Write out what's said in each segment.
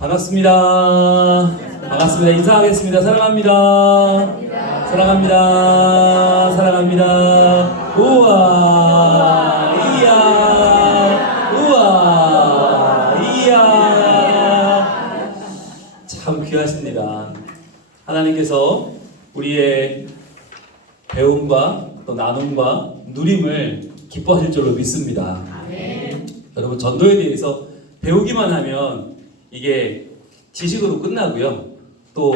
반갑습니다. 반갑습니다. 인사하겠습니다. 사랑합니다. 사랑합니다. 사랑합니다. 우와, 이야, 우와, 이야. 참 귀하십니다. 하나님께서 우리의 배움과 또 나눔과 누림을 기뻐하실 줄로 믿습니다. 여러분, 전도에 대해서 배우기만 하면 이게 지식으로 끝나고요. 또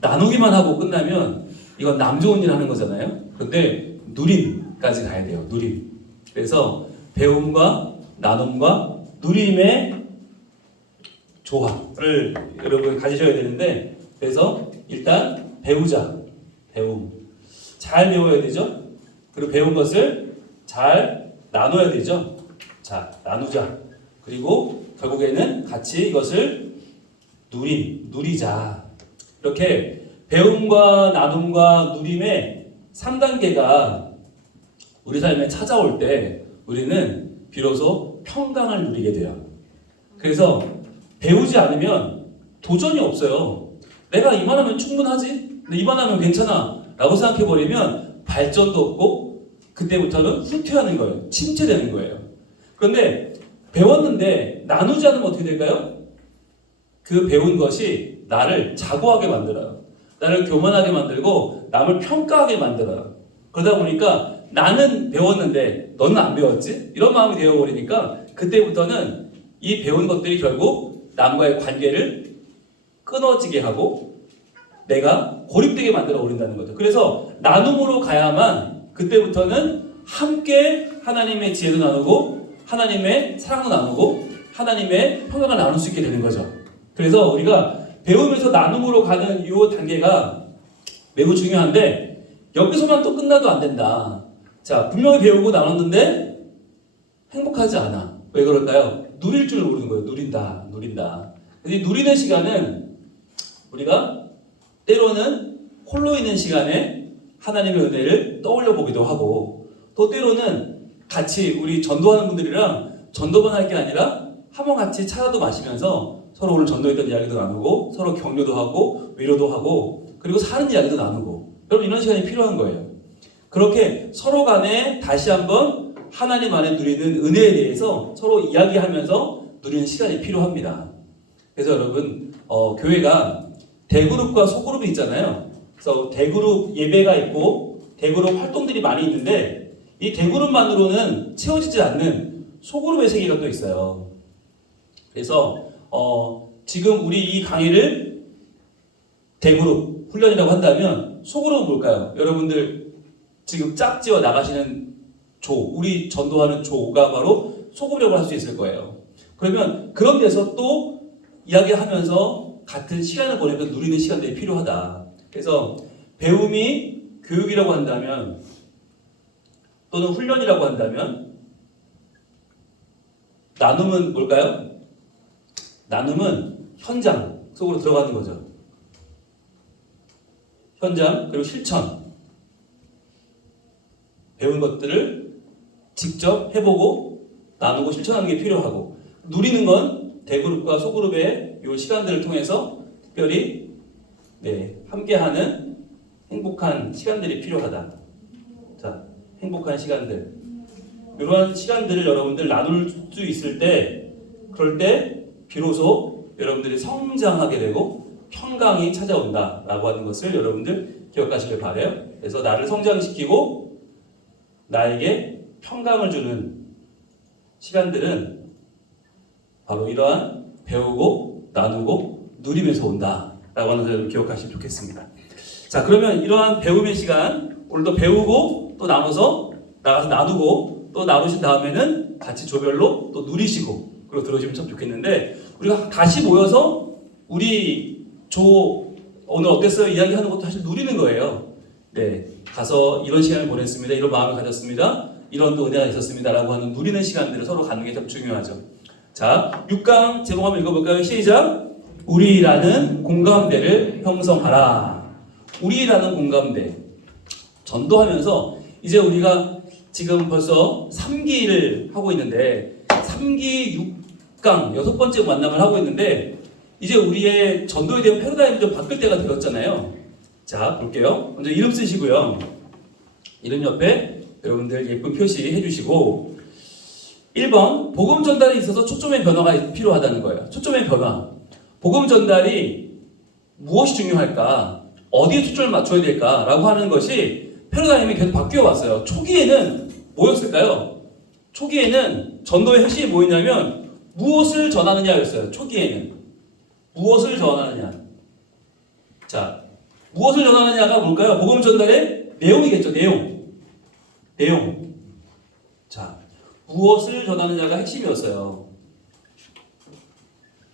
나누기만 하고 끝나면 이건 남 좋은 일 하는 거잖아요. 그런데 누림까지 가야 돼요. 누림. 그래서 배움과 나눔과 누림의 조합을 여러분 가지셔야 되는데, 그래서 일단 배우자, 배움. 잘 배워야 되죠. 그리고 배운 것을 잘 나눠야 되죠. 자, 나누자. 그리고 결국에는 같이 이것을 누리자. 이렇게 배움과 나눔과 누림의 3단계가 우리 삶에 찾아올 때 우리는 비로소 평강을 누리게 돼요. 그래서 배우지 않으면 도전이 없어요. 내가 이만하면 충분하지? 이만하면 괜찮아 라고 생각해버리면 발전도 없고 그때부터는 후퇴하는 거예요. 침체되는 거예요. 그런데 배웠는데 나누지 않으면 어떻게 될까요? 그 배운 것이 나를 자고하게 만들어요. 나를 교만하게 만들고 남을 평가하게 만들어요. 그러다 보니까 나는 배웠는데 너는 안 배웠지? 이런 마음이 되어버리니까 그때부터는 이 배운 것들이 결국 남과의 관계를 끊어지게 하고 내가 고립되게 만들어 버린다는 거죠. 그래서 나눔으로 가야만 그때부터는 함께 하나님의 지혜도 나누고 하나님의 사랑도 나누고 하나님의 평강을 나눌 수 있게 되는 거죠. 그래서 우리가 배우면서 나눔으로 가는 이 단계가 매우 중요한데, 여기서만 또 끝나도 안 된다. 자, 분명히 배우고 나눴는데 행복하지 않아. 왜 그럴까요? 누릴 줄 모르는 거예요. 누린다. 그래서 누리는 시간은 우리가 때로는 홀로 있는 시간에 하나님의 은혜를 떠올려 보기도 하고, 또 때로는 같이 우리 전도하는 분들이랑 전도만 할 게 아니라 한번 같이 차라도 마시면서 서로 오늘 전도했던 이야기도 나누고 서로 격려도 하고 위로도 하고 그리고 사는 이야기도 나누고, 여러분 이런 시간이 필요한 거예요. 그렇게 서로 간에 다시 한번 하나님 안에 누리는 은혜에 대해서 서로 이야기하면서 누리는 시간이 필요합니다. 그래서 여러분 교회가 대그룹과 소그룹이 있잖아요. 그래서 대그룹 예배가 있고 대그룹 활동들이 많이 있는데, 이 대그룹만으로는 채워지지 않는 소그룹의 세계가 또 있어요. 그래서 지금 우리 이 강의를 대그룹 훈련이라고 한다면 소그룹은 뭘까요? 여러분들 지금 짝지어 나가시는 조, 우리 전도하는 조가 바로 소그룹이라고 할 수 있을 거예요. 그러면 그런 데서 또 이야기하면서 같은 시간을 보내면서 누리는 시간들이 필요하다. 그래서 배움이 교육이라고 한다면 또는 훈련이라고 한다면 나눔은 뭘까요? 나눔은 현장 속으로 들어가는 거죠. 현장, 그리고 실천. 배운 것들을 직접 해보고 나누고 실천하는 게 필요하고, 누리는 건 대그룹과 소그룹의 이 시간들을 통해서 특별히 함께하는 행복한 시간들이 필요하다. 자, 행복한 시간들. 이러한 시간들을 여러분들 나눌 수 있을 때, 그럴 때 비로소 여러분들이 성장하게 되고 평강이 찾아온다라고 하는 것을 여러분들 기억하시길 바라요. 그래서 나를 성장시키고 나에게 평강을 주는 시간들은 바로 이러한 배우고 나누고 누리면서 온다라고 하는 것을 기억하시면 좋겠습니다. 자, 그러면 이러한 배움의 시간, 오늘도 배우고 또 나눠서 나가서 나누고 또 나누신 다음에는 같이 조별로 또 누리시고 그리고 들어오시면 참 좋겠는데, 우리가 다시 모여서 우리 조 오늘 어땠어요? 이야기하는 것도 사실 누리는 거예요. 네, 가서 이런 시간을 보냈습니다. 이런 마음을 가졌습니다. 이런 또 은혜가 있었습니다. 라고 하는 누리는 시간들을 서로 갖는 게 참 중요하죠. 자, 6강 제목 한번 읽어볼까요? 시작! 우리라는 공감대를 형성하라. 우리라는 공감대. 전도하면서 이제 우리가 지금 벌써 3기를 하고 있는데 3기 6강 6번째 만남을 하고 있는데, 이제 우리의 전도에 대한 패러다임이 좀 바뀔 때가 되었잖아요. 자, 볼게요. 먼저 이름 쓰시고요. 이름 옆에 여러분들 예쁜 표시 해주시고 1번 복음 전달에 있어서 초점의 변화가 필요하다는 거예요. 초점의 변화. 복음 전달이 무엇이 중요할까? 어디에 초점을 맞춰야 될까라고 하는 것이 패러다임이 계속 바뀌어 왔어요. 초기에는 뭐였을까요? 초기에는 전도의 핵심이 뭐였냐면 무엇을 전하느냐였어요. 초기에는 무엇을 전하느냐. 자, 무엇을 전하느냐가 뭘까요? 복음 전달의 내용이겠죠. 내용. 자, 무엇을 전하느냐가 핵심이었어요.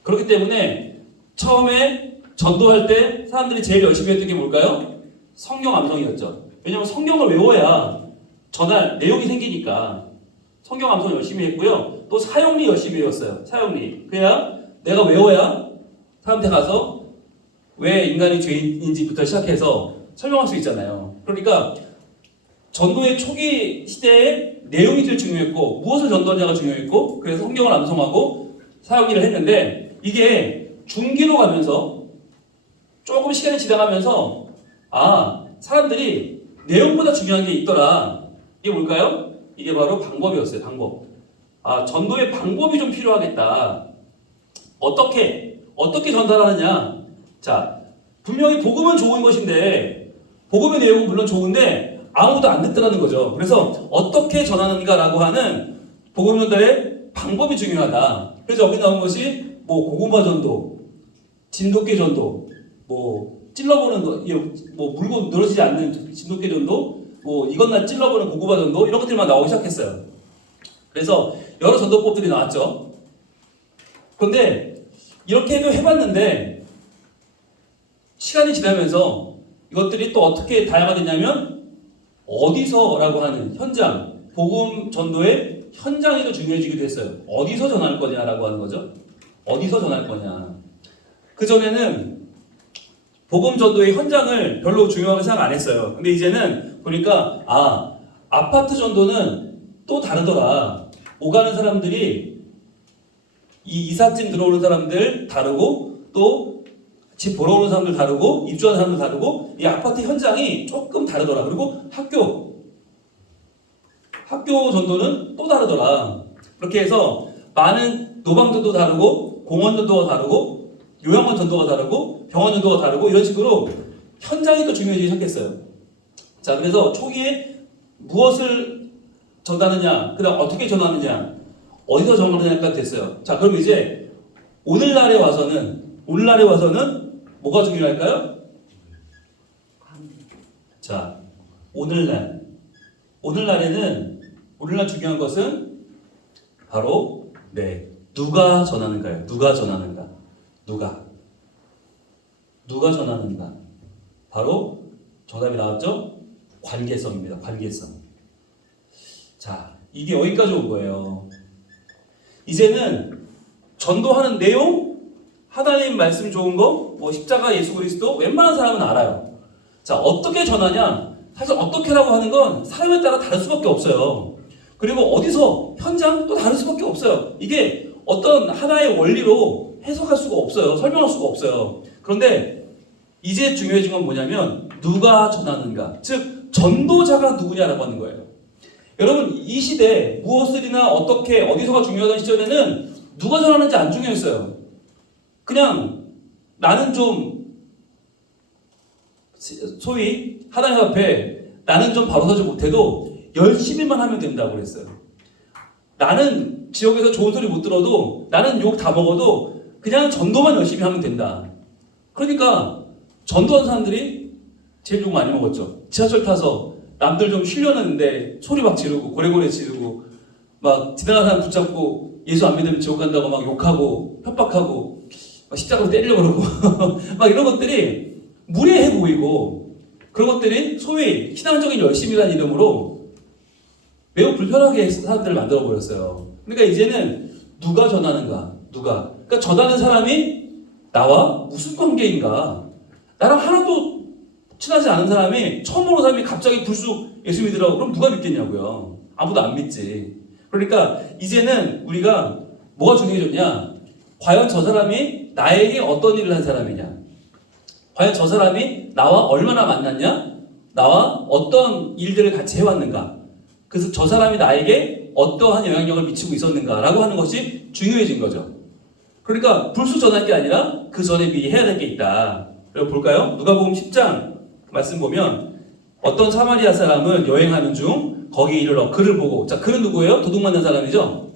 그렇기 때문에 처음에 전도할 때 사람들이 제일 열심히 했던 게 뭘까요? 성경 암송이었죠. 왜냐하면 성경을 외워야 전할 내용이 생기니까 성경 암송 열심히 했고요. 또 사용리 열심히 외웠어요. 사용리. 그래야 내가 외워야 사람한테 가서 왜 인간이 죄인인지부터 시작해서 설명할 수 있잖아요. 그러니까 전도의 초기 시대에 내용이 제일 중요했고 무엇을 전도하냐가 중요했고 그래서 성경을 암송하고 사용리를 했는데 이게 중기로 가면서 조금 시간이 지나가면서 사람들이 내용보다 중요한 게 있더라. 이게 뭘까요? 이게 바로 방법이었어요. 방법. 전도의 방법이 좀 필요하겠다. 어떻게 전달하느냐? 자, 분명히 복음은 좋은 것인데 복음의 내용은 물론 좋은데 아무도 안 듣더라는 거죠. 그래서 어떻게 전하는가라고 하는 복음 전달의 방법이 중요하다. 그래서 여기 나온 것이 뭐 고구마 전도, 진돗개 전도, 뭐 찔러보는 거, 뭐 물고 늘어지지 않는 진돗개 전도, 뭐 이것나 찔러보는 고구마 전도 이런 것들만 나오기 시작했어요. 그래서 여러 전도법들이 나왔죠. 그런데 이렇게도 해봤는데 시간이 지나면서 이것들이 또 어떻게 다양화됐냐면 어디서라고 하는 현장, 복음 전도의 현장이 더 중요해지기도 했어요. 어디서 전할 거냐라고 하는 거죠. 어디서 전할 거냐. 그전에는 복음 전도의 현장을 별로 중요하게 생각 안 했어요. 근데 이제는 보니까 아파트 전도는 또 다르더라. 오가는 사람들이 이삿짐 들어오는 사람들 다르고 또 집 보러 오는 사람들 다르고 입주하는 사람들 다르고 이 아파트 현장이 조금 다르더라. 그리고 학교 전도는 또 다르더라. 그렇게 해서 많은 노방 전도 다르고 공원 전도가 다르고 요양원 전도가 다르고 병원 전도가 다르고 이런 식으로 현장이 또 중요해지기 시작했어요. 자, 그래서 초기에 무엇을 전하느냐, 그다음 어떻게 전하느냐, 어디서 전하느냐가 됐어요. 자, 그럼 이제 오늘날에 와서는 뭐가 중요할까요? 자, 오늘날에는 중요한 것은 바로 누가 전하는가요? 누가 전하는가? 바로 정답이 나왔죠? 관계성입니다. 관계성. 자, 이게 여기까지 온 거예요. 이제는 전도하는 내용, 하나님 말씀 좋은 거, 뭐 십자가 예수 그리스도 웬만한 사람은 알아요. 자, 어떻게 전하냐? 사실 어떻게라고 하는 건 사람에 따라 다를 수밖에 없어요. 그리고 어디서 현장 또 다를 수밖에 없어요. 이게 어떤 하나의 원리로 해석할 수가 없어요. 설명할 수가 없어요. 그런데 이제 중요해진 건 뭐냐면 누가 전하는가, 즉 전도자가 누구냐라고 하는 거예요. 여러분, 이 시대 무엇을이나 어떻게 어디서가 중요하던 시절에는 누가 전하는지 안 중요했어요. 그냥 나는 좀 소위 하나님 앞에 나는 좀 바로 서지 못해도 열심히만 하면 된다고 그랬어요. 나는 지역에서 좋은 소리 못 들어도 나는 욕 다 먹어도 그냥 전도만 열심히 하면 된다. 그러니까 전도한 사람들이 제일 욕 많이 먹었죠. 지하철 타서 남들 좀 쉬려는데 소리 막 지르고 고래고래 지르고 막 지나가는 사람 붙잡고 예수 안 믿으면 지옥 간다고 막 욕하고 협박하고 막 십자가로 때리려고 그러고 막 이런 것들이 무례해 보이고 그런 것들이 소위 신앙적인 열심이라는 이름으로 매우 불편하게 사람들을 만들어 버렸어요. 그러니까 이제는 누가 전하는가? 그러니까 전하는 사람이 나와 무슨 관계인가? 나랑 하나도 친하지 않은 사람이 처음 보는 사람이 갑자기 불쑥 예수 믿으라고 그럼 누가 믿겠냐고요. 아무도 안 믿지. 그러니까 이제는 우리가 뭐가 중요해졌냐? 과연 저 사람이 나에게 어떤 일을 한 사람이냐? 과연 저 사람이 나와 얼마나 만났냐? 나와 어떤 일들을 같이 해왔는가? 그래서 저 사람이 나에게 어떠한 영향력을 미치고 있었는가라고 하는 것이 중요해진 거죠. 그러니까 불수 전할 게 아니라 그 전에 미리 해야 될 게 있다. 그럼 볼까요? 누가복음 10장 말씀 보면 어떤 사마리아 사람은 여행하는 중 거기 이르러 그를 보고, 자, 그는 누구예요? 도둑 만난 사람이죠.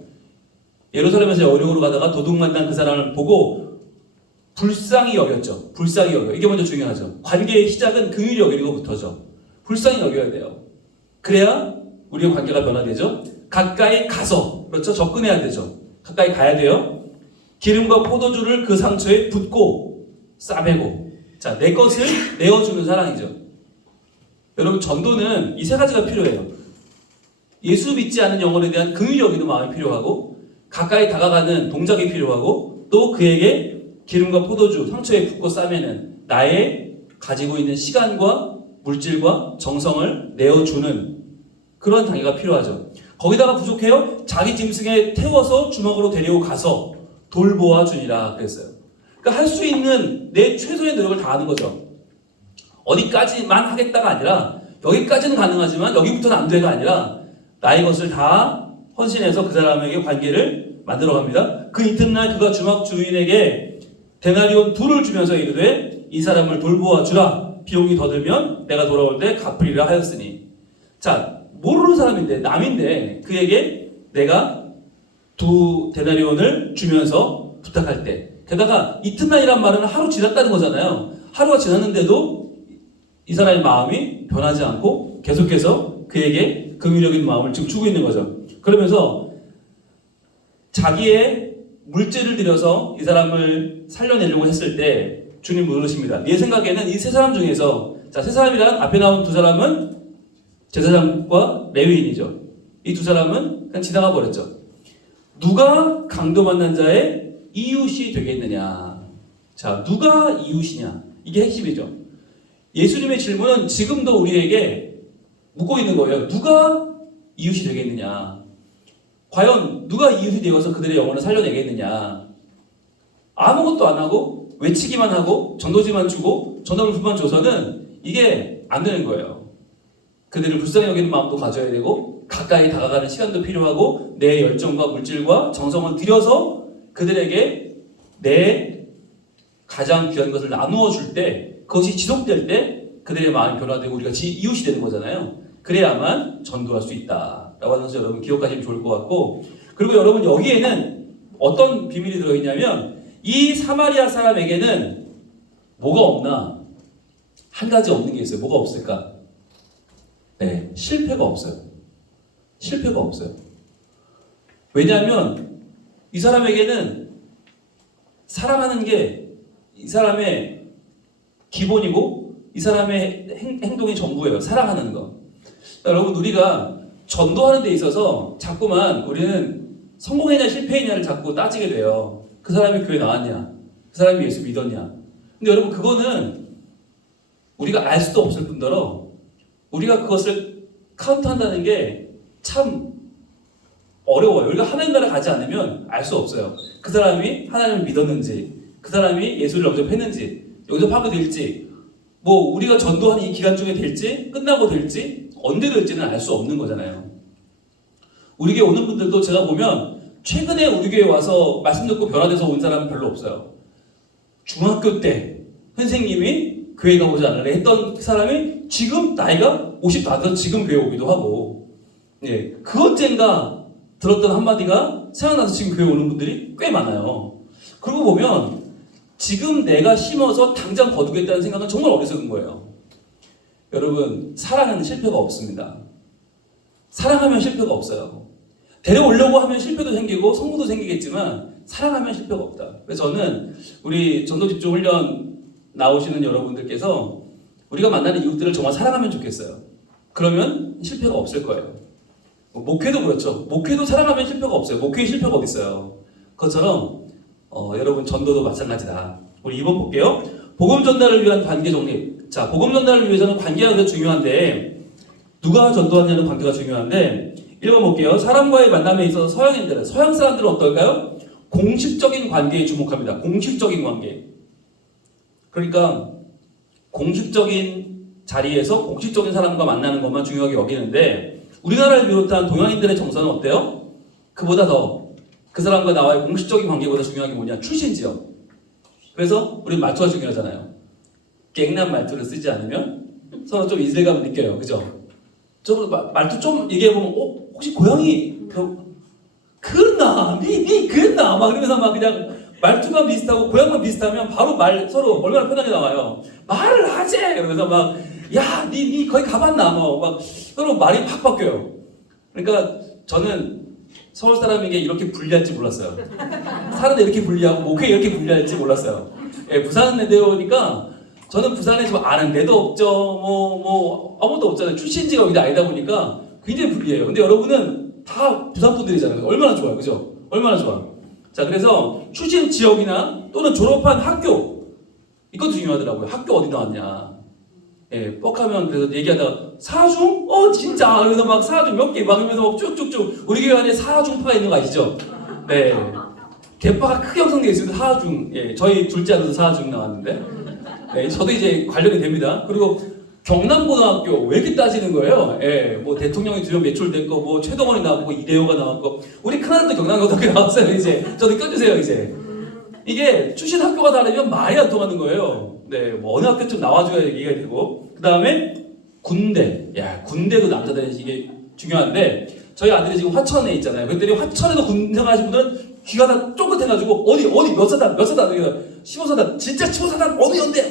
예루살렘에서 여리고로 가다가 도둑 만난 그 사람을 보고 불쌍히 여겼죠. 불쌍히 여겨. 이게 먼저 중요하죠. 관계의 시작은 긍휼히 여기고부터죠. 불쌍히 여겨야 돼요. 그래야 우리의 관계가 변화되죠. 가까이 가서, 그렇죠? 접근해야 되죠. 가까이 가야 돼요. 기름과 포도주를 그 상처에 붓고 싸매고, 자, 내 것을 내어주는 사랑이죠. 여러분, 전도는 이 세 가지가 필요해요. 예수 믿지 않은 영혼에 대한 긍휼히 여기는 마음이 필요하고, 가까이 다가가는 동작이 필요하고, 또 그에게 기름과 포도주 상처에 붓고 싸매는 나의 가지고 있는 시간과 물질과 정성을 내어주는 그런 단계가 필요하죠. 거기다가 부족해요? 자기 짐승에 태워서 주먹으로 데리고 가서 돌보아 주니라 그랬어요. 그러니까 할 수 있는 내 최소의 노력을 다하는 거죠. 어디까지만 하겠다가 아니라 여기까지는 가능하지만 여기부터는 안 돼가 아니라 나의 것을 다 헌신해서 그 사람에게 관계를 만들어갑니다. 그 이튿날 그가 주막 주인에게 데나리온 2를 주면서 이르되 이 사람을 돌보아 주라. 비용이 더 들면 내가 돌아올 때 갚으리라 하였으니. 자, 모르는 사람인데, 남인데 그에게 내가 2 데나리온을 주면서 부탁할 때, 게다가 이튿날이란 말은 하루 지났다는 거잖아요. 하루가 지났는데도 이 사람의 마음이 변하지 않고 계속해서 그에게 긍휼적인 마음을 지금 주고 있는 거죠. 그러면서 자기의 물질을 들여서 이 사람을 살려내려고 했을 때 주님 물으십니다. 네 생각에는 이 세 사람 중에서, 자, 세 사람이란 앞에 나온 2 사람은 제사장과 레위인이죠. 이 2 사람은 그냥 지나가 버렸죠. 누가 강도 만난 자의 이웃이 되겠느냐? 자, 누가 이웃이냐? 이게 핵심이죠. 예수님의 질문은 지금도 우리에게 묻고 있는 거예요. 누가 이웃이 되겠느냐? 과연 누가 이웃이 되어서 그들의 영혼을 살려내겠느냐? 아무것도 안 하고 외치기만 하고 전도지만 주고 전화물품만 줘서는 이게 안 되는 거예요. 그들을 불쌍히 여기는 마음도 가져야 되고 가까이 다가가는 시간도 필요하고 내 열정과 물질과 정성을 들여서 그들에게 내 가장 귀한 것을 나누어 줄 때, 그것이 지속될 때 그들의 마음이 변화되고 우리가 이웃이 되는 거잖아요. 그래야만 전도할 수 있다라고 하는 것을 여러분 기억하시면 좋을 것 같고, 그리고 여러분 여기에는 어떤 비밀이 들어있냐면 이 사마리아 사람에게는 뭐가 없나? 한 가지 없는 게 있어요. 뭐가 없을까? 네, 실패가 없어요. 실패가 없어요. 왜냐하면 이 사람에게는 사랑하는 게 이 사람의 기본이고 이 사람의 행동이 전부예요. 사랑하는 거. 여러분, 우리가 전도하는 데 있어서 자꾸만 우리는 성공했냐 실패했냐를 자꾸 따지게 돼요. 그 사람이 교회 나왔냐? 그 사람이 예수 믿었냐? 근데 여러분, 그거는 우리가 알 수도 없을 뿐더러 우리가 그것을 카운트한다는 게 참 어려워요. 우리가 하나님 나라 가지 않으면 알 수 없어요. 그 사람이 하나님을 믿었는지, 그 사람이 예수를 영접했는지, 영접하게 될지, 뭐 우리가 전도하는 이 기간 중에 될지, 끝나고 될지, 언제 될지는 알 수 없는 거잖아요. 우리 교회 오는 분들도 제가 보면 최근에 우리 교회 와서 말씀 듣고 변화돼서 온 사람은 별로 없어요. 중학교 때 선생님이 교회 가보지 않을래 했던 그 사람이 지금 나이가 50 다 돼서 지금 교회 오기도 하고, 예, 그 언젠가 들었던 한마디가 생각나서 지금 교회 오는 분들이 꽤 많아요. 그러고 보면 지금 내가 심어서 당장 거두겠다는 생각은 정말 어리석은 거예요. 여러분, 사랑은 실패가 없습니다. 사랑하면 실패가 없어요. 데려오려고 하면 실패도 생기고 성공도 생기겠지만 사랑하면 실패가 없다. 그래서 저는 우리 전도집중훈련 나오시는 여러분들께서 우리가 만나는 이웃들을 정말 사랑하면 좋겠어요. 그러면 실패가 없을 거예요. 목회도 그렇죠. 목회도 사랑하면 실패가 없어요. 목회에 실패가 어디 있어요. 그것처럼 여러분 전도도 마찬가지다. 우리 2번 볼게요. 복음 전달을 위한 관계 정립. 자, 복음 전달을 위해서는 관계가 그래서 중요한데 누가 전도하냐는 관계가 중요한데 1번 볼게요. 사람과의 만남에 있어서 서양 사람들은 어떨까요? 공식적인 관계에 주목합니다. 공식적인 관계. 그러니까 공식적인 자리에서 공식적인 사람과 만나는 것만 중요하게 여기는데 우리나라를 비롯한 동양인들의 정서는 어때요? 그보다 더 그 사람과 나와의 공식적인 관계보다 중요한 게 뭐냐? 출신 지역. 그래서 우리 말투가 중요하잖아요. 갱남 말투를 쓰지 않으면 서로 좀 이질감을 느껴요. 그죠? 저 말투 좀 얘기해보면 혹시 고향이 그나 그나 막 이러면서 막 그냥 말투만 비슷하고 고향만 비슷하면 바로 말 서로 얼마나 편하게 나와요. 말을 하지! 그러면서 막 야, 니 거기 가봤나? 막 서로 말이 팍 바뀌어요. 그러니까 저는 서울 사람에게 이렇게 불리할지 몰랐어요. 사람들 이렇게 불리하고 목회 이렇게 불리할지 몰랐어요. 예, 부산 내려오니까 저는 부산에 좀 아는 데도 없죠. 아무것도 없잖아요. 출신지가 여기 아니다 보니까 굉장히 불리해요. 근데 여러분은 다 부산 분들이잖아요. 얼마나 좋아요. 그죠? 얼마나 좋아. 자, 그래서 출신 지역이나 또는 졸업한 학교 이것도 중요하더라고요. 학교 어디 나왔냐. 예, 뻑하면 그래서 얘기하다가 사중? 진짜. 그래서 막 사중 몇 개 막 이러면서 막 쭉쭉쭉 우리 교회 안에 사중파가 있는 거 아시죠? 네. 개파가 크게 형성되어 있습니다. 사중. 예, 저희 둘째 아들도 사중 나왔는데. 네, 저도 이제 관련이 됩니다. 그리고 경남고등학교 왜 이렇게 따지는 거예요? 예, 뭐 대통령이 2명 매출됐고 뭐 최동원이 나왔고 이대호가 나왔고 우리 큰아들도 경남고등학교 나왔어요. 이제 저도 껴주세요. 이제 이게 출신 학교가 다르면 말이 안 통하는 거예요. 네, 뭐 어느 학교쯤 나와줘야 얘기가 되고 그 다음에 군대. 야, 군대도 남자들이 이게 중요한데 저희 아들이 지금 화천에 있잖아요. 그랬더니 화천에도 군대 가신 분들은 귀가 다 쫑긋해가지고 어디 몇 사단 15사단 진짜 15사단 어느 연대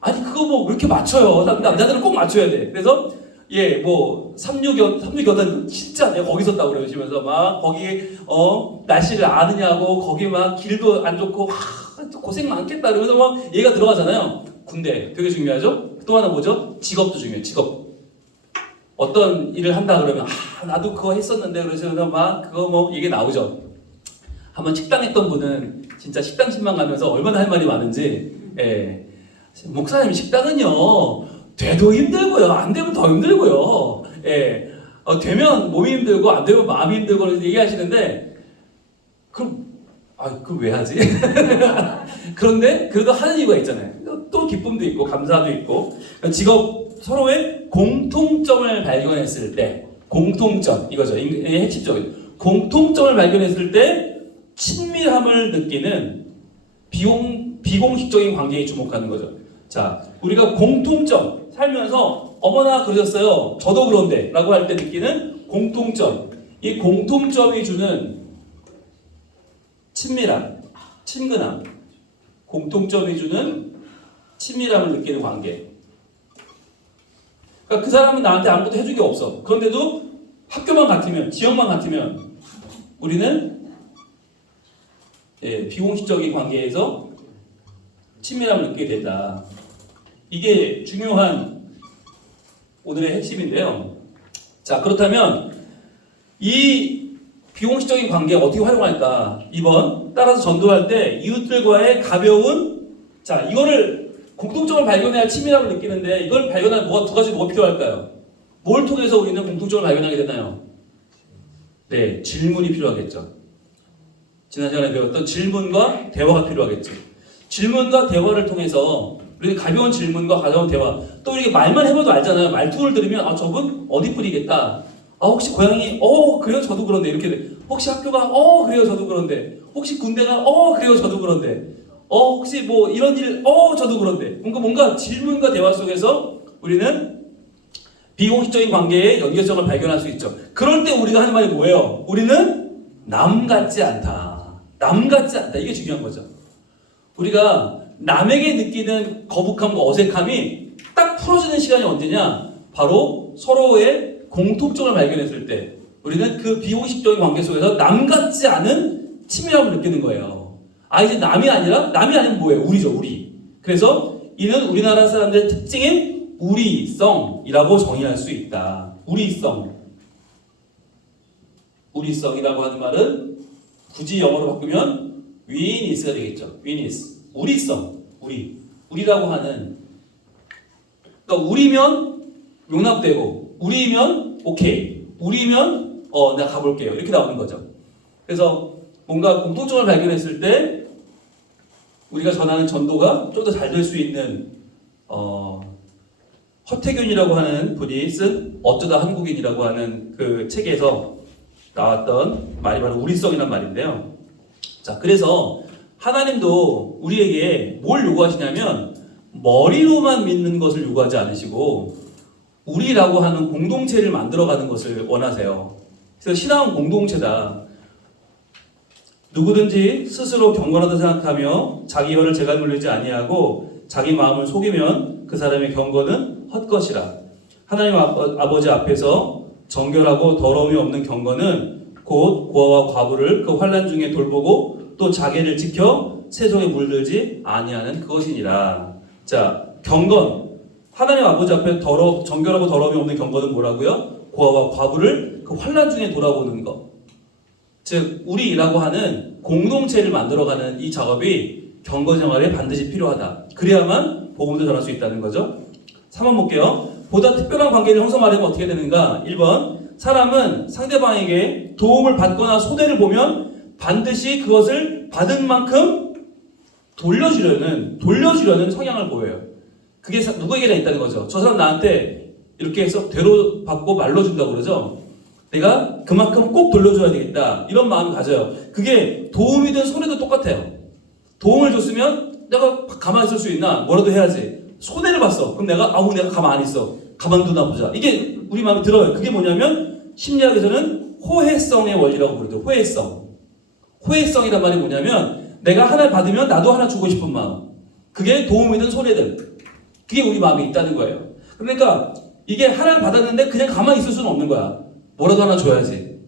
아니 그거 뭐 왜 이렇게 맞춰요? 남자들은 꼭 맞춰야 돼. 그래서 예, 뭐 36여단 진짜 내가 거기 있었다고 그러시면서 막 거기 날씨를 아느냐고 거기 막 길도 안 좋고 고생 많겠다 그러면서 막 얘가 들어가잖아요. 군대 되게 중요하죠. 또 하나 뭐죠? 직업도 중요해요. 직업. 어떤 일을 한다 그러면 나도 그거 했었는데 그러시면서 막 그거 뭐 이게 나오죠. 한번 식당 했던 분은 진짜 식당집만 가면서 얼마나 할 말이 많은지. 예. 목사님 식당은요 돼도 힘들고요 안 되면 더 힘들고요. 예. 되면 몸이 힘들고 안 되면 마음이 힘들고 얘기하시는데 그럼 왜 하지? 그런데 그래도 하는 이유가 있잖아요. 또 기쁨도 있고 감사도 있고 직업 서로의 공통점을 발견했을 때 공통점 이거죠. 이게 핵심적인 공통점을 발견했을 때 친밀함을 느끼는 비공식적인 관계에 주목하는 거죠. 자, 우리가 공통점 살면서 어머나 그러셨어요. 저도 그런데 라고 할 때 느끼는 공통점. 이 공통점이 주는 친밀함, 친근함. 공통점이 주는 친밀함을 느끼는 관계. 그러니까 그 사람은 나한테 아무것도 해준 게 없어. 그런데도 학교만 같으면, 지역만 같으면 우리는 비공식적인 관계에서 친밀함을 느끼게 된다. 이게 중요한 오늘의 핵심인데요. 자, 그렇다면 이 비공식적인 관계 어떻게 활용할까? 2번 따라서 전도할 때 이웃들과의 가벼운 이거를 공통점을 발견해야 친밀함을 느끼는데 이걸 발견할 두 가지 뭐가 필요할까요? 뭘 통해서 우리는 공통점을 발견하게 되나요? 네, 질문이 필요하겠죠. 지난 시간에 배웠던 질문과 대화가 필요하겠죠. 질문과 대화를 통해서 우리는 가벼운 질문과 가벼운 대화 또 이렇게 말만 해봐도 알잖아요. 말투를 들으면 저분 어디 뿌리겠다. 혹시 고향이 그래요 저도 그런데 이렇게 돼. 혹시 학교가 그래요 저도 그런데 혹시 군대가 그래요 저도 그런데 혹시 뭐 이런 일 저도 그런데 뭔가 질문과 대화 속에서 우리는 비공식적인 관계의 연결성을 발견할 수 있죠. 그럴 때 우리가 하는 말이 뭐예요? 우리는 남 같지 않다. 남 같지 않다. 이게 중요한 거죠. 우리가 남에게 느끼는 거북함과 어색함이 딱 풀어지는 시간이 언제냐? 바로 서로의 공통점을 발견했을 때 우리는 그 비공식적인 관계 속에서 남 같지 않은 친밀함을 느끼는 거예요. 이제 남이 아니면 뭐예요? 우리죠, 우리. 그래서 이는 우리나라 사람들의 특징인 우리성이라고 정의할 수 있다. 우리성이라고 하는 말은 굳이 영어로 바꾸면 위니스가 되겠죠. 위니스. 우리성. 우리라고 하는 그러니까 우리면 용납되고 우리면 오케이. 우리면 내가 가볼게요. 이렇게 나오는 거죠. 그래서 뭔가 공통점을 발견했을 때 우리가 전하는 전도가 좀 더 잘 될 수 있는 허태균이라고 하는 분이 쓴 어쩌다 한국인이라고 하는 그 책에서 나왔던 말이 바로 우리성이란 말인데요. 자, 그래서 하나님도 우리에게 뭘 요구하시냐면 머리로만 믿는 것을 요구하지 않으시고 우리라고 하는 공동체를 만들어가는 것을 원하세요. 그래서 신앙은 공동체다. 누구든지 스스로 경건하다 생각하며 자기 혀를 재갈 물리지 아니하고 자기 마음을 속이면 그 사람의 경건은 헛것이라. 하나님 아버지 앞에서 정결하고 더러움이 없는 경건은 곧 고아와 과부를 그 환난 중에 돌보고 또 자기를 지켜 세속에 물들지 아니하는 그것이니라. 자, 경건. 하나님 아버지 앞에 정결하고 더러움이 없는 경건은 뭐라고요? 고아와 과부를 그 환난 중에 돌아보는 것. 즉 우리라고 하는 공동체를 만들어가는 이 작업이 경건 생활에 반드시 필요하다. 그래야만 복음도 전할 수 있다는 거죠. 3번 볼게요. 보다 특별한 관계를 형성하려면 어떻게 되는가? 1번 사람은 상대방에게 도움을 받거나 손해를 보면 반드시 그것을 받은 만큼 돌려주려는 성향을 보여요. 그게 누구에게나 있다는 거죠. 저 사람 나한테 이렇게 해서 되로 받고 말로 준다고 그러죠. 내가 그만큼 꼭 돌려줘야 되겠다. 이런 마음을 가져요. 그게 도움이든 손해도 똑같아요. 도움을 줬으면 내가 가만히 있을 수 있나? 뭐라도 해야지. 손해를 봤어. 그럼 내가 가만히 있어. 가만두나 보자. 이게 우리 마음에 들어요. 그게 뭐냐면 심리학에서는 호혜성의 원리라고 부르죠. 호혜성이란 말이 뭐냐면 내가 하나 받으면 나도 하나 주고 싶은 마음. 그게 도움이든 손해든 그게 우리 마음에 있다는 거예요. 그러니까 이게 하나를 받았는데 그냥 가만히 있을 수는 없는 거야. 뭐라도 하나 줘야지.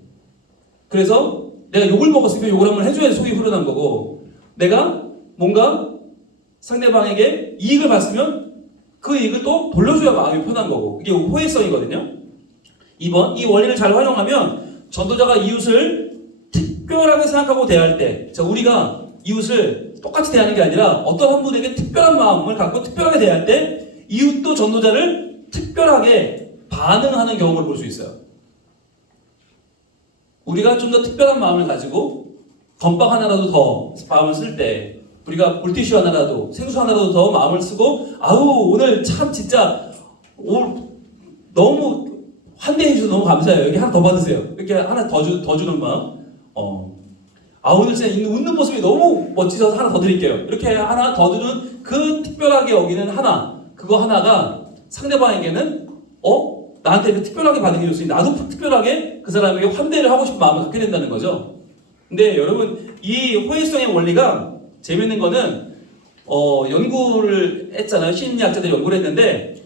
그래서 내가 욕을 먹었으면 욕을 한번 해줘야지 속이 후련한 거고 내가 뭔가 상대방에게 이익을 봤으면 그 이익을 또 돌려줘야 마음이 편한 거고 이게 호혜성이거든요. 2번 이 원리를 잘 활용하면 전도자가 이웃을 특별하게 생각하고 대할 때 자, 우리가 이웃을 똑같이 대하는 게 아니라 어떤 한 분에게 특별한 마음을 갖고 특별하게 대할 때 이웃도 전도자를 특별하게 반응하는 경험을 볼 수 있어요. 우리가 좀 더 특별한 마음을 가지고 건빵 하나라도 더 마음을 쓸 때 우리가 물티슈 하나라도 생수 하나라도 더 마음을 쓰고 아우 오늘 참 진짜 너무 환대해 주셔서 너무 감사해요. 여기 하나 더 받으세요. 이렇게 하나 더 주는 마음. 오늘 진짜 웃는 모습이 너무 멋지셔서 하나 더 드릴게요. 이렇게 하나 더 주는 그 특별하게 여기는 하나 그거 하나가 상대방에게는 나한테 이렇게 특별하게 반응해 줬으니 나도 특별하게 그 사람에게 환대를 하고 싶은 마음을 갖게 된다는 거죠. 근데 여러분 이 호혜성의 원리가 재밌는 거는 연구를 했잖아요. 심리학자들이 연구를 했는데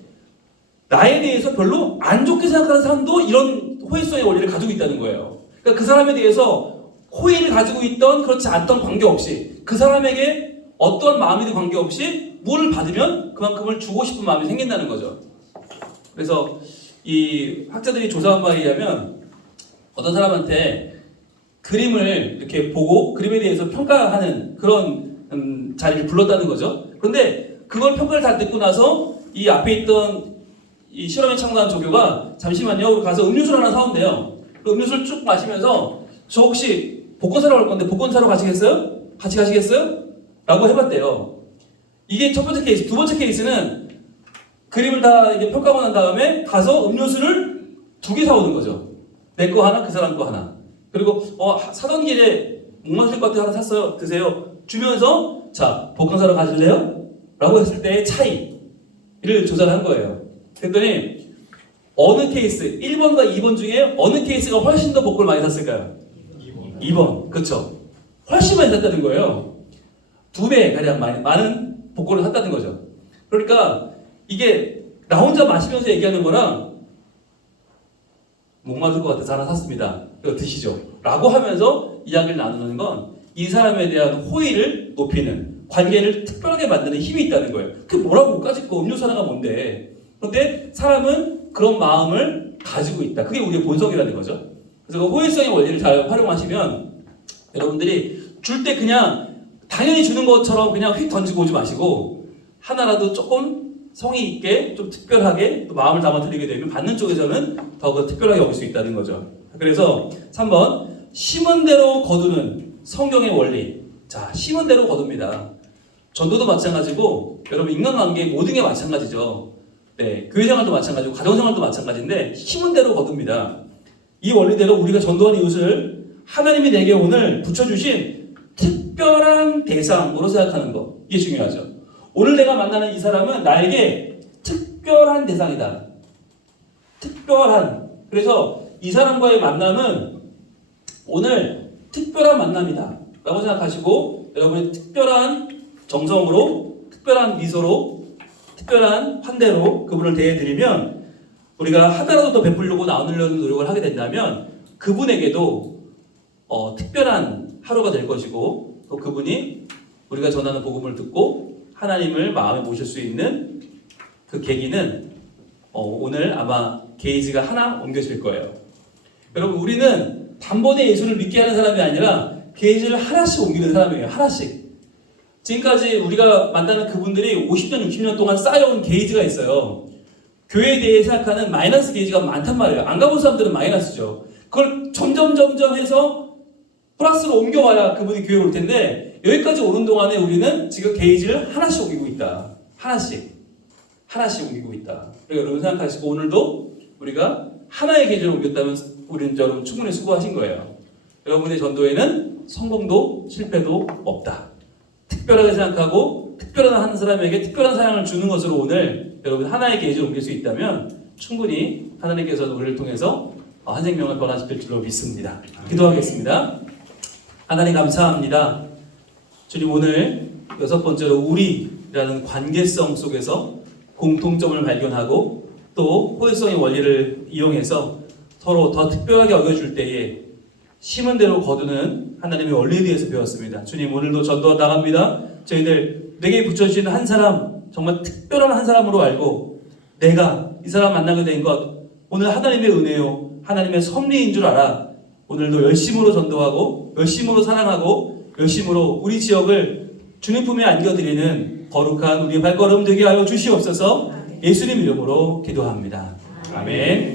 나에 대해서 별로 안 좋게 생각하는 사람도 이런 호혜성의 원리를 가지고 있다는 거예요. 그러니까 그 사람에 대해서 호의를 가지고 있던 그렇지 않던 관계없이 그 사람에게 어떤 마음이든 관계없이 뭘 받으면 그만큼을 주고 싶은 마음이 생긴다는 거죠. 그래서 이 학자들이 조사한 바에 의하면 어떤 사람한테 그림을 이렇게 보고 그림에 대해서 평가하는 그런 자리를 불렀다는 거죠. 그런데 그걸 평가를 다 듣고 나서 이 앞에 있던 이 실험에 참가한 조교가 잠시만요 가서 음료수를 하나 사온대요. 그 음료수를 쭉 마시면서 저 혹시 복권 사러 갈 건데 복권 사러 가시겠어요? 같이 가시겠어요? 라고 해봤대요. 이게 첫 번째 케이스. 두 번째 케이스는 그림을 다 이제 평가하고 난 다음에 가서 음료수를 2개 사오는 거죠. 내 거 하나, 그 사람 거 하나. 그리고 사던 길에 목 마실 것 같아 하나 샀어요. 드세요. 주면서 자, 복권 사러 가실래요? 라고 했을 때의 차이를 조사를 한 거예요. 그랬더니 어느 케이스, 1번과 2번 중에 어느 케이스가 훨씬 더 복권을 많이 샀을까요? 2번. 그렇죠. 훨씬 많이 샀다는 거예요. 2배 가량 많은 복권을 샀다는 거죠. 그러니까 이게 나 혼자 마시면서 얘기하는 거랑 목 맞을 것 같아서 하나 샀습니다. 이거 드시죠. 라고 하면서 이야기를 나누는 건 이 사람에 대한 호의를 높이는 관계를 특별하게 만드는 힘이 있다는 거예요. 그게 뭐라고 까짓 거 음료수 하나가 뭔데. 그런데 사람은 그런 마음을 가지고 있다. 그게 우리의 본성이라는 거죠. 그래서 그 호혜성의 원리를 잘 활용하시면 여러분들이 줄 때 그냥 당연히 주는 것처럼 그냥 휙 던지고 오지 마시고 하나라도 조금 성의 있게 좀 특별하게 또 마음을 담아 드리게 되면 받는 쪽에서는 더 특별하게 여길 수 있다는 거죠. 그래서 3번 심은 대로 거두는 성경의 원리. 자, 심은 대로 거둡니다. 전도도 마찬가지고 여러분 인간관계 모든 게 마찬가지죠. 네, 교회생활도 마찬가지고 가정생활도 마찬가지인데 심은 대로 거둡니다. 이 원리대로 우리가 전도하는 이웃을 하나님이 내게 오늘 붙여주신 특별한 대상으로 생각하는 것. 이게 중요하죠. 오늘 내가 만나는 이 사람은 나에게 특별한 대상이다. 특별한. 그래서 이 사람과의 만남은 오늘 특별한 만남이다 라고 생각하시고 여러분의 특별한 정성으로, 특별한 미소로, 특별한 환대로 그분을 대해드리면 우리가 하나라도 더 베풀려고 나누려는 노력을 하게 된다면 그분에게도 특별한 하루가 될 것이고 또 그분이 우리가 전하는 복음을 듣고 하나님을 마음에 모실 수 있는 그 계기는 오늘 아마 게이지가 하나 옮겨질 거예요. 여러분 우리는 단번에 예수를 믿게 하는 사람이 아니라 게이지를 하나씩 옮기는 사람이에요. 하나씩. 지금까지 우리가 만나는 그분들이 50년, 60년 동안 쌓여온 게이지가 있어요. 교회에 대해 생각하는 마이너스 게이지가 많단 말이에요. 안 가본 사람들은 마이너스죠. 그걸 점점 해서 플러스로 옮겨와야 그분이 교회에 올 텐데 여기까지 오는 동안에 우리는 지금 게이지를 하나씩 옮기고 있다. 하나씩 옮기고 있다. 그러니까 여러분 생각하시고 오늘도 우리가 하나의 게이지를 옮겼다면 우리는 여러분 충분히 수고하신 거예요. 여러분의 전도에는 성공도 실패도 없다. 특별하게 생각하고 특별한 한 사람에게 특별한 사랑을 주는 것으로 오늘 여러분 하나의 게이지를 옮길 수 있다면 충분히 하나님께서 우리를 통해서 한 생명을 변화시킬 줄로 믿습니다. 기도하겠습니다. 하나님 감사합니다. 주님 오늘 6번째로 우리라는 관계성 속에서 공통점을 발견하고 또 호혜성의 원리를 이용해서 서로 더 특별하게 여겨줄 때에 심은 대로 거두는 하나님의 원리에 대해서 배웠습니다. 주님 오늘도 전도 나갑니다. 저희들 내게 붙여주신 한 사람 정말 특별한 한 사람으로 알고 내가 이 사람 만나게 된 것 오늘 하나님의 은혜요 하나님의 섭리인 줄 알아 오늘도 열심으로 전도하고 열심으로 사랑하고 열심으로 우리 지역을 주님 품에 안겨드리는 거룩한 우리의 발걸음 되게 하여 주시옵소서. 예수님 이름으로 기도합니다. 아멘.